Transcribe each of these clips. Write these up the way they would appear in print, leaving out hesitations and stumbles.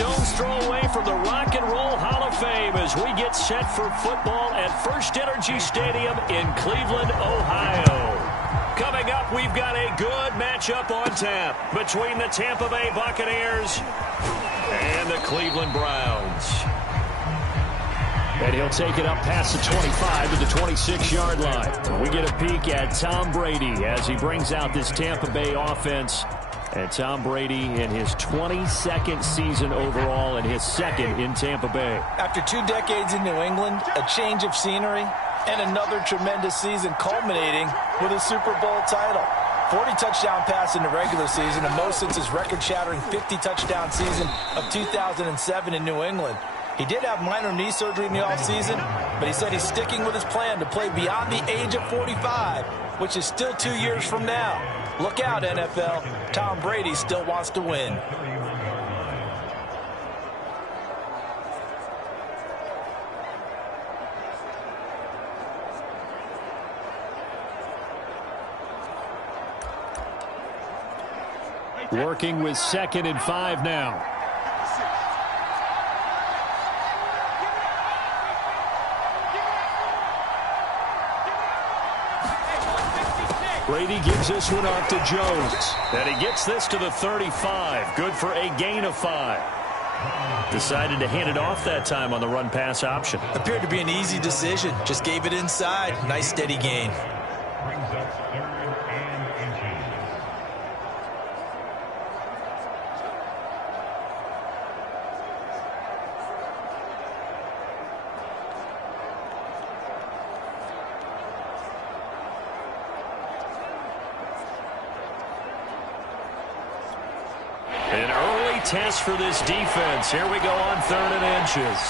stone's throw away from the Rock and Roll Hall of Fame as we get set for football at First Energy Stadium in Cleveland, Ohio. Coming up, we've got a good matchup on tap between the Tampa Bay Buccaneers and the Cleveland Browns. And he'll take it up past the 25 to the 26-yard line. We get a peek at Tom Brady as he brings out this Tampa Bay offense. And Tom Brady in his 22nd season overall and his second in Tampa Bay. After 2 decades in New England, a change of scenery, and another tremendous season culminating with a Super Bowl title. 40 touchdown pass in the regular season, and most since his record-shattering 50-touchdown season of 2007 in New England. He did have minor knee surgery in the offseason, but he said he's sticking with his plan to play beyond the age of 45, which is still 2 years from now. Look out, NFL. Tom Brady still wants to win. Working with 2nd and 5 now. Brady gives this one off to Jones. And he gets this to the 35. Good for a gain of 5. Decided to hand it off that time on the run-pass option. Appeared to be an easy decision. Just gave it inside. Nice steady gain. Test for this defense. Here we go on 3rd and inches.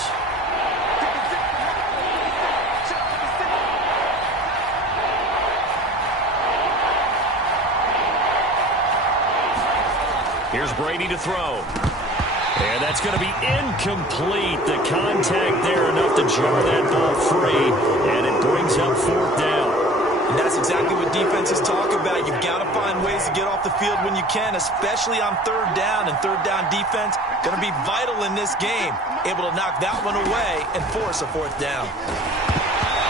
Here's Brady to throw. And that's going to be incomplete. The contact there enough to jar that ball free. And it brings up 4th down. And that's exactly what defenses talk about. You've got to find ways to get off the field when you can, especially on 3rd down. And 3rd down defense going to be vital in this game. Able to knock that one away and force a 4th down.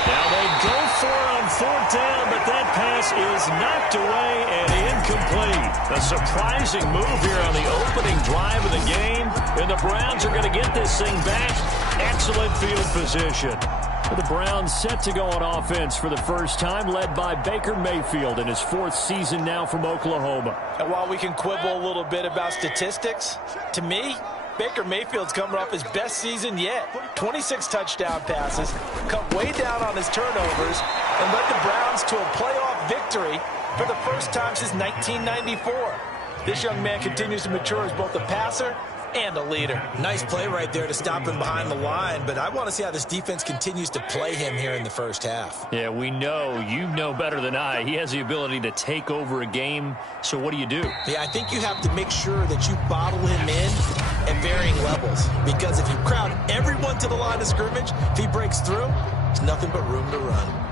Now they go for it on 4th down, but that pass is knocked away and incomplete. A surprising move here on the opening drive of the game. And the Browns are going to get this thing back. Excellent field position. The Browns set to go on offense for the first time, led by Baker Mayfield in his 4th season now from Oklahoma. And while we can quibble a little bit about statistics, to me, Baker Mayfield's coming off his best season yet. 26 touchdown passes, cut way down on his turnovers, and led the Browns to a playoff victory for the first time since 1994. This young man continues to mature as both a passer and a leader. Nice play right there to stop him behind the line, but I want to see how this defense continues to play him here in the first half. Yeah, we know. You know better than I. He has the ability to take over a game, so what do you do? Yeah, I think you have to make sure that you bottle him in at varying levels, because if you crowd everyone to the line of scrimmage, if he breaks through, there's nothing but room to run.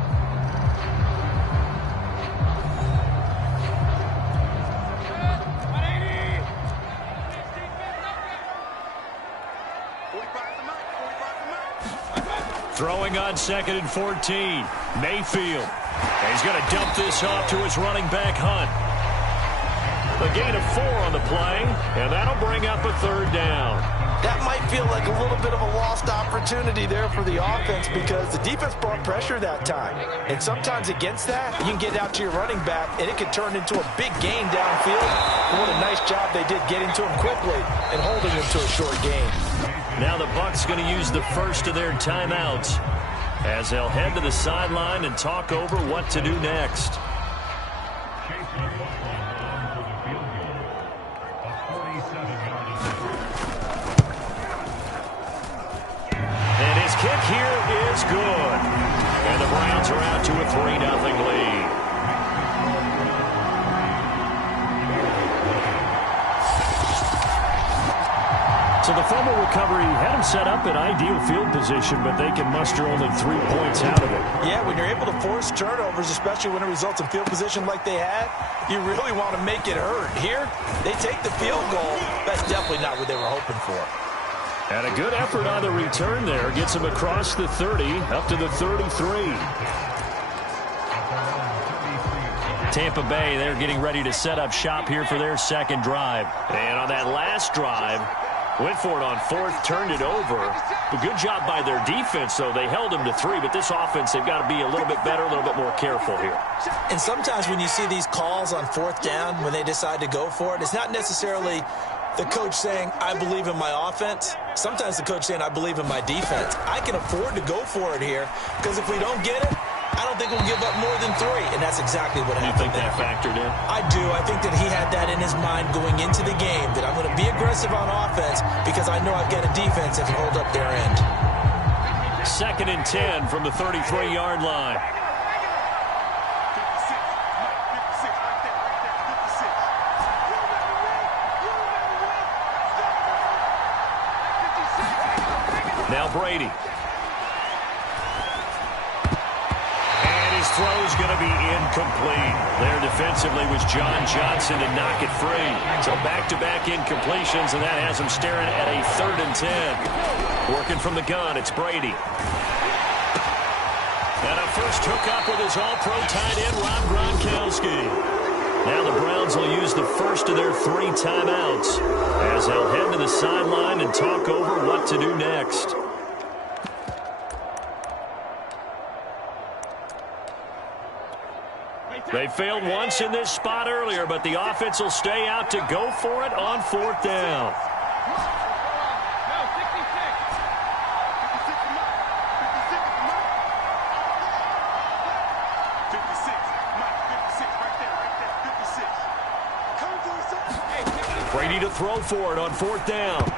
Throwing on 2nd and 14. Mayfield. And he's going to dump this off to his running back, Hunt. A gain of 4 on the play, and that'll bring up a 3rd down. That might feel like a little bit of a lost opportunity there for the offense because the defense brought pressure that time. And sometimes against that, you can get out to your running back, and it can turn into a big gain downfield. And what a nice job they did getting to him quickly and holding him to a short gain. Now the Bucs going to use the first of their timeouts as they'll head to the sideline and talk over what to do next. And his kick here is good. And the Browns are out to a 3-0 lead. So the fumble recovery had him set up in ideal field position, but they can muster only 3 points out of it. Yeah, when you're able to force turnovers, especially when it results in field position like they had, you really want to make it hurt. Here, they take the field goal. That's definitely not what they were hoping for. And a good effort on the return there. Gets him across the 30, up to the 33. Tampa Bay, they're getting ready to set up shop here for their second drive. And on that last drive, went for it on fourth, turned it over. A good job by their defense, though. They held them to 3, but this offense, they've got to be a little bit better, a little bit more careful here. And sometimes when you see these calls on fourth down, when they decide to go for it, it's not necessarily the coach saying, I believe in my offense. Sometimes the coach saying, I believe in my defense. I can afford to go for it here because if we don't get it, I don't think we'll give up more than 3, and that's exactly what happened. You think that factored in? I do. I think that he had that in his mind going into the game, that I'm going to be aggressive on offense because I know I've got a defense that can hold up their end. 2nd and 10 from the 33-yard line. Now Brady. Throw's going to be incomplete. There defensively was John Johnson to knock it free. So back-to-back incompletions, and that has him staring at a 3rd and 10. Working from the gun, it's Brady. And a first hookup with his all-pro tight end, Rob Gronkowski. Now the Browns will use the first of their 3 timeouts as they'll head to the sideline and talk over what to do next. They failed once in this spot earlier, but the offense will stay out to go for it on 4th down. Brady to throw for it on 4th down.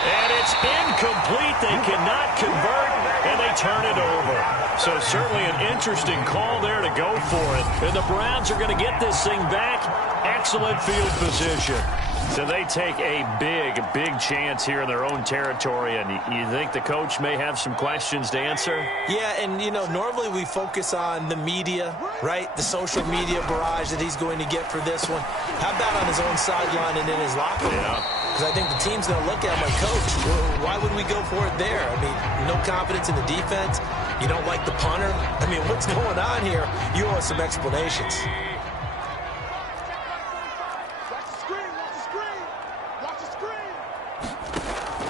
And it's incomplete. They cannot convert, and they turn it over. So certainly an interesting call there to go for it. And the Browns are going to get this thing back. Excellent field position. So they take a big chance here in their own territory. And you think the coach may have some questions to answer? Yeah, and, you know, normally we focus on the media, right? The social media barrage that he's going to get for this one. How about on his own sideline and in his locker room? Yeah. Because I think the team's going to look at him like, Coach, well, why would we go for it there? I mean, no confidence in the defense. You don't like the punter. I mean, what's going on here? You owe us some explanations.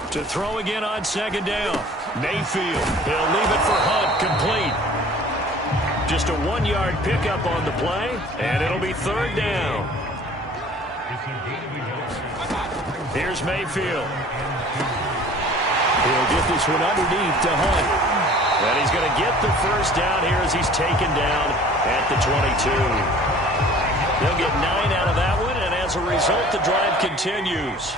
To throw again on 2nd down. Mayfield. He'll leave it for Hunt. Complete. Just a 1-yard pickup on the play, and it'll be 3rd down. Here's Mayfield. He'll get this one underneath to Hunt. And he's going to get the first down here as he's taken down at the 22. They'll get 9 out of that one, and as a result, the drive continues.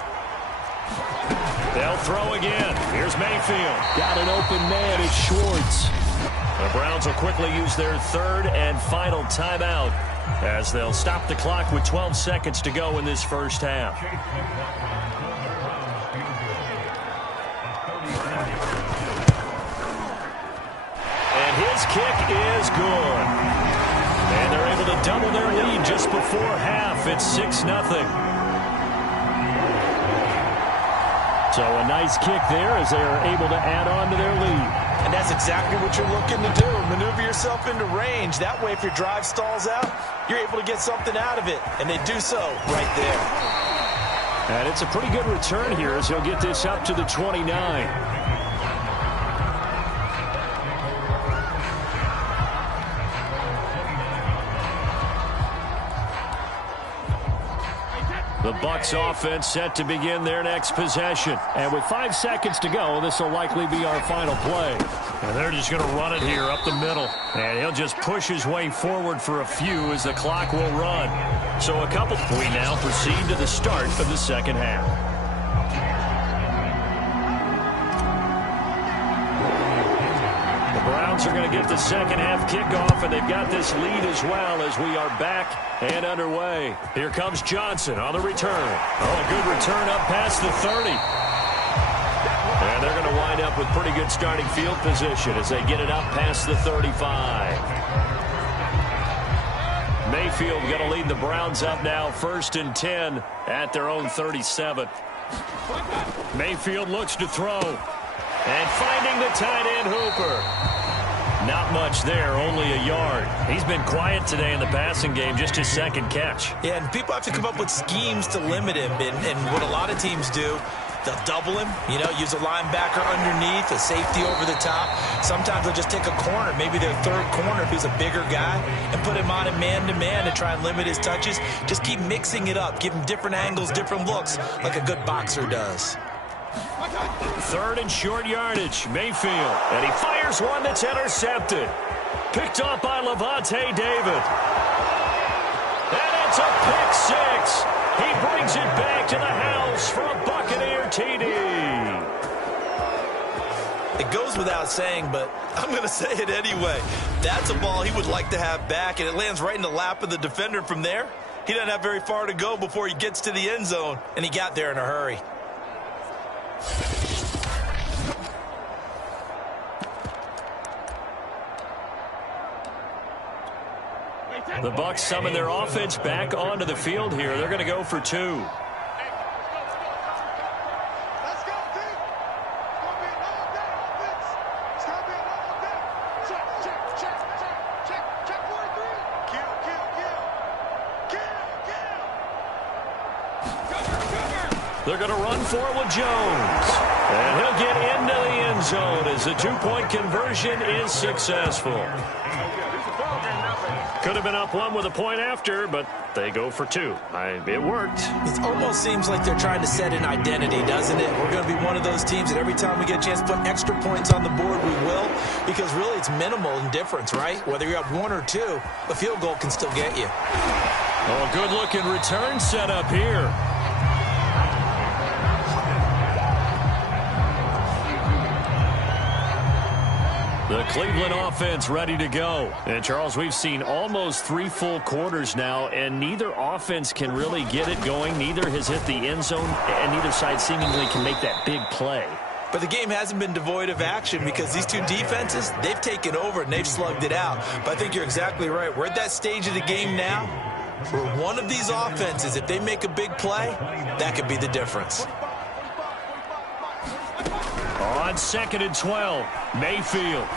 They'll throw again. Here's Mayfield. Got an open man. It's Schwartz. The Browns will quickly use their 3rd and final timeout as they'll stop the clock with 12 seconds to go in this first half. And his kick is good. And they're able to double their lead just before half. It's 6-0. So a nice kick there as they are able to add on to their lead. And that's exactly what you're looking to do. Maneuver yourself into range. That way, if your drive stalls out, you're able to get something out of it. And they do so right there. And it's a pretty good return here as he'll get this up to the 29. The Bucs offense set to begin their next possession. And with 5 seconds to go, this will likely be our final play. And they're just going to run it here up the middle. And he'll just push his way forward for a few as the clock will run. So we now proceed to the start of the second half. Browns are going to get the second half kickoff, and they've got this lead as well as we are back and underway. Here comes Johnson on the return. Oh, a good return up past the 30. And they're going to wind up with pretty good starting field position as they get it up past the 35. Mayfield going to lead the Browns up now 1st and 10 at their own 37. Mayfield looks to throw. And finding the tight end Hooper. Not much there, only a yard. He's been quiet today in the passing game, just his second catch. Yeah, and people have to come up with schemes to limit him. And what a lot of teams do, they'll double him, use a linebacker underneath, a safety over the top. Sometimes they'll just take a corner, maybe their third corner who's a bigger guy, and put him on a man-to-man to try and limit his touches. Just keep mixing it up, give him different angles, different looks, like a good boxer does. Third and short yardage, Mayfield. And he fires one that's intercepted. Picked off by Levante David. And it's a pick six. He brings it back to the house for a Buccaneer TD. It goes without saying, but I'm going to say it anyway. That's a ball he would like to have back, and it lands right in the lap of the defender from there. He doesn't have very far to go before he gets to the end zone, and he got there in a hurry. The Bucs summon their offense back onto the field here. They're going to go for two. They're going to run for it with Jones. And he'll get into the end zone as the two-point conversion is successful. Could have been up one with a point after, but they go for two. It worked. It almost seems like they're trying to set an identity, doesn't it? We're going to be one of those teams that every time we get a chance to put extra points on the board, we will. Because really it's minimal in difference, right? Whether you're up one or two, a field goal can still get you. Oh, good-looking return set up here. The Cleveland offense ready to go. And, Charles, we've seen almost 3 full quarters now, and neither offense can really get it going. Neither has hit the end zone, and neither side seemingly can make that big play. But the game hasn't been devoid of action because these two defenses, they've taken over and they've slugged it out. But I think you're exactly right. We're at that stage of the game now where one of these offenses, if they make a big play, that could be the difference. On 2nd and 12, Mayfield.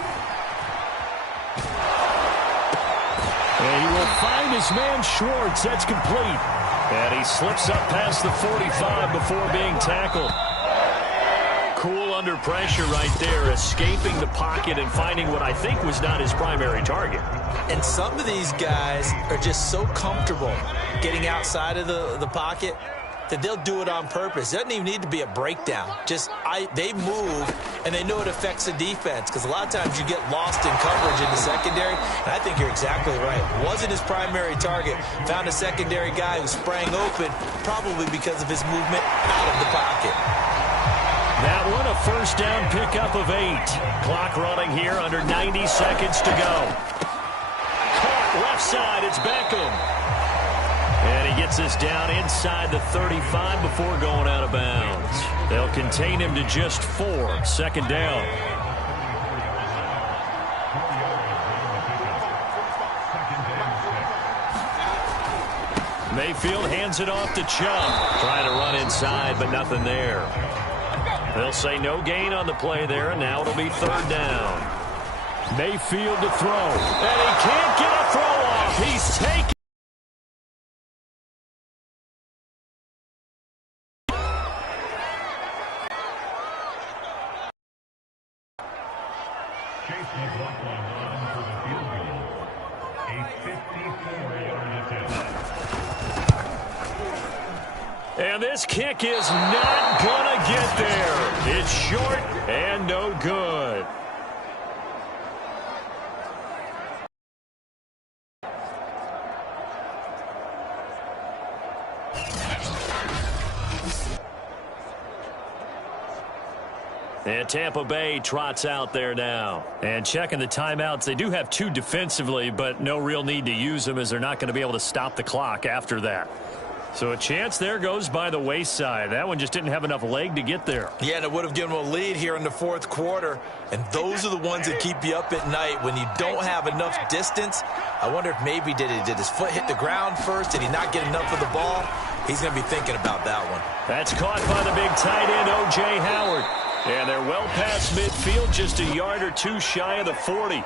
And he will find his man Schwartz. That's complete. And he slips up past the 45 before being tackled. Cool under pressure right there, escaping the pocket and finding what I think was not his primary target. And some of these guys are just so comfortable getting outside of the pocket that they'll do it on purpose. It doesn't even need to be a breakdown. They move, and they know it affects the defense because a lot of times you get lost in coverage in the secondary, and I think you're exactly right. Wasn't his primary target. Found a secondary guy who sprang open, probably because of his movement out of the pocket. That one, a first down pickup of 8. Clock running here, under 90 seconds to go. Caught left side, it's Beckham. And he gets us down inside the 35 before going out of bounds. They'll contain him to just 4. 2nd down. Mayfield hands it off to Chubb. Trying to run inside, but nothing there. They'll say no gain on the play there, and now it'll be 3rd down. Mayfield to throw. And he can't get a throw off. He's taken. And this kick is not going to get there. It's short and no good. And Tampa Bay trots out there now. And checking the timeouts, they do have 2 defensively, but no real need to use them as they're not going to be able to stop the clock after that. So a chance there goes by the wayside. That one just didn't have enough leg to get there. Yeah, and it would have given them a lead here in the 4th quarter. And those are the ones that keep you up at night when you don't have enough distance. I wonder if maybe did his foot hit the ground first? Did he not get enough of the ball? He's going to be thinking about that one. That's caught by the big tight end, O.J. Howard. And they're well past midfield, just a yard or two shy of the 40.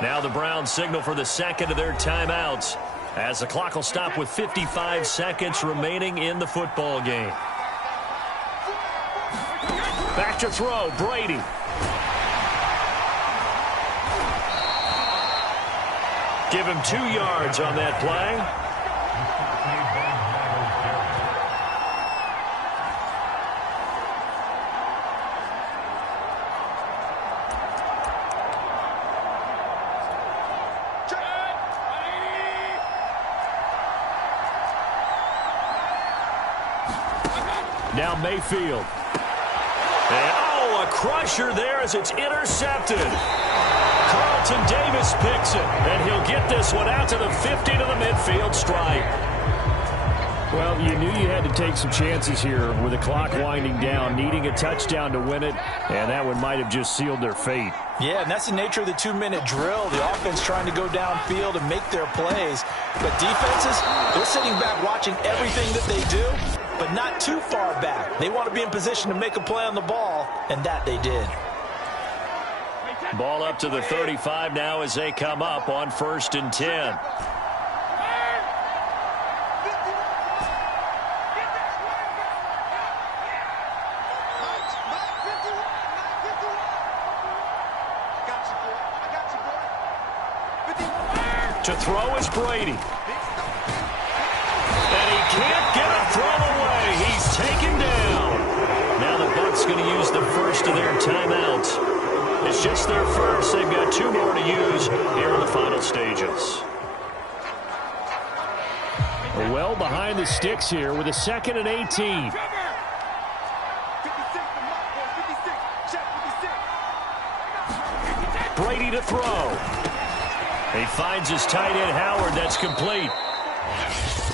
Now the Browns signal for the second of their timeouts, as the clock will stop with 55 seconds remaining in the football game. Back to throw, Brady. Give him 2 yards on that play. Now Mayfield. And, a crusher there as it's intercepted. Carlton Davis picks it, and he'll get this one out to the 50 to the midfield stripe. Well, you knew you had to take some chances here with the clock winding down, needing a touchdown to win it, and that one might have just sealed their fate. Yeah, and that's the nature of the 2-minute drill. The offense trying to go downfield and make their plays. But defenses, they're sitting back watching everything that they do, but not too far back. They want to be in position to make a play on the ball, and that they did. Ball up to the 35 now as they come up on 1st and 10. To throw is Brady. And he can't get a throw away. He's taken down. Now the Bucs going to use the first of their timeouts. It's just their first. They've got 2 more to use here in the final stages. Well behind the sticks here with a 2nd and 18. Brady to throw. He finds his tight end, Howard. That's complete.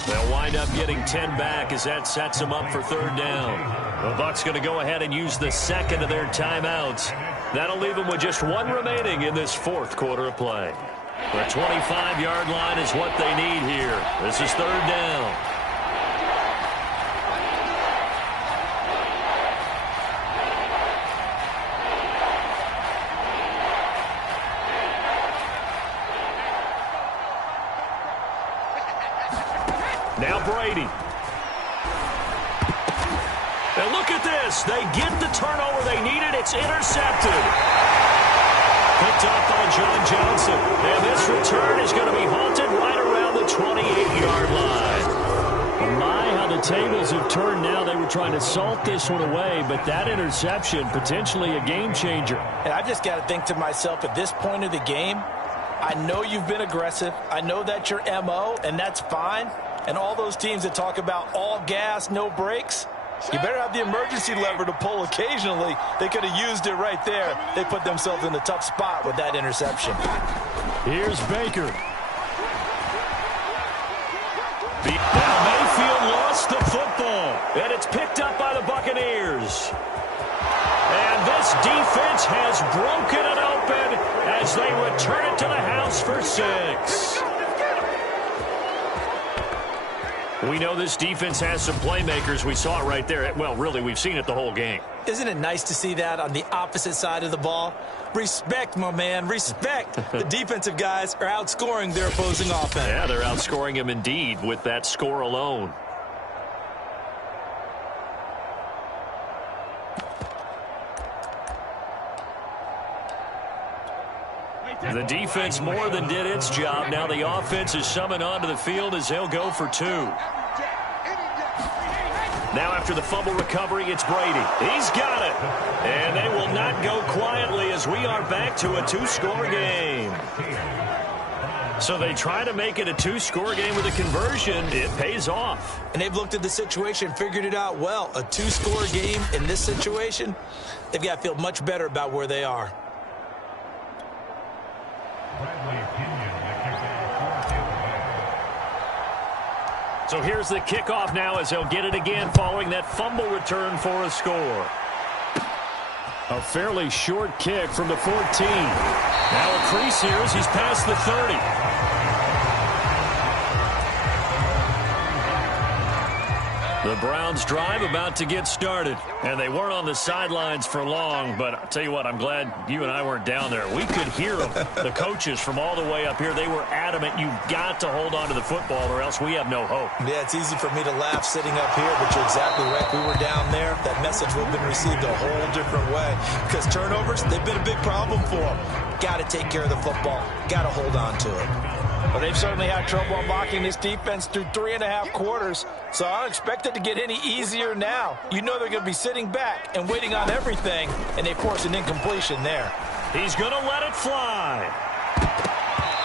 They'll wind up getting 10 back as that sets them up for 3rd down. The Bucs going to go ahead and use the second of their timeouts. That'll leave them with just 1 remaining in this 4th quarter of play. The 25-yard line is what they need here. This is 3rd down. Now Brady. And look at this. They get the turnover they needed. It's intercepted. Picked up by John Johnson. And this return is going to be halted right around the 28-yard line. My, how the tables have turned now. They were trying to salt this one away, but that interception, potentially a game changer. And I just got to think to myself, at this point of the game, I know you've been aggressive. I know that's your MO, and that's fine. And all those teams that talk about all gas, no brakes, you better have the emergency lever to pull occasionally. They could have used it right there. They put themselves in a tough spot with that interception. Here's Baker. Now Mayfield lost the football, and it's picked up by the Buccaneers. And this defense has broken it open as they return it to the house for 6. We know this defense has some playmakers. We saw it right there. Well, really, we've seen it the whole game. Isn't it nice to see that on the opposite side of the ball? Respect, my man, respect. The defensive guys are outscoring their opposing offense. Yeah, they're outscoring him indeed with that score alone. The defense more than did its job. Now the offense is summoned onto the field as they'll go for 2. Now after the fumble recovery, it's Brady. He's got it. And they will not go quietly as we are back to a 2-score game. So they try to make it a 2-score game with a conversion. It pays off. And they've looked at the situation, figured it out well. A 2-score game in this situation, they've got to feel much better about where they are. So here's the kickoff now as they'll get it again following that fumble return for a score. A fairly short kick from the 14. Now a crease here as he's past the 30. The Browns drive about to get started, and they weren't on the sidelines for long, but I'll tell you what, I'm glad you and I weren't down there. We could hear them, the coaches from all the way up here. They were adamant, you've got to hold on to the football or else we have no hope. Yeah, it's easy for me to laugh sitting up here, but you're exactly right. If we were down there, that message would have been received a whole different way, because turnovers, they've been a big problem for them. Got to take care of the football. Got to hold on to it. Well, they've certainly had trouble unlocking this defense through 3.5 quarters, so I don't expect it to get any easier now. You know they're going to be sitting back and waiting on everything, and they force an incompletion there. He's going to let it fly.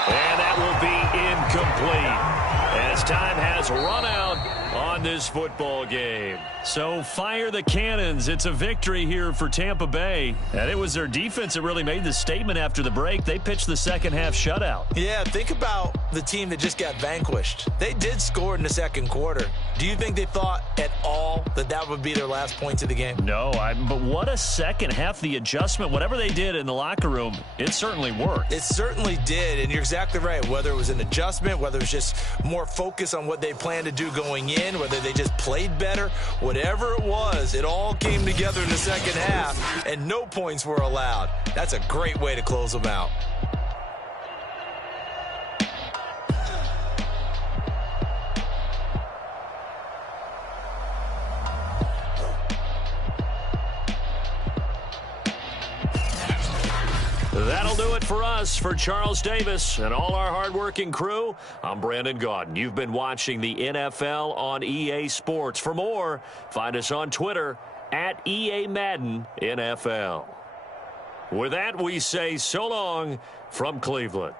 And that will be incomplete as time has run out on this football game. So fire the cannons. It's a victory here for Tampa Bay. And it was their defense that really made the statement after the break. They pitched the second half shutout. Yeah, think about the team that just got vanquished. They did score in the second quarter. Do you think they thought at all that that would be their last points of the game? No, but what a second half. The adjustment, whatever they did in the locker room, it certainly worked. It certainly did, and you're exactly right. Whether it was an adjustment, whether it was just more focus on what they planned to do going in, whether they just played better, whatever it was, it all came together in the second half, and no points were allowed. That's a great way to close them out. That'll do it for us. For Charles Davis and all our hardworking crew, I'm Brandon Gaudin. You've been watching the NFL on EA Sports. For more, find us on Twitter at EA Madden NFL. With that, we say so long from Cleveland.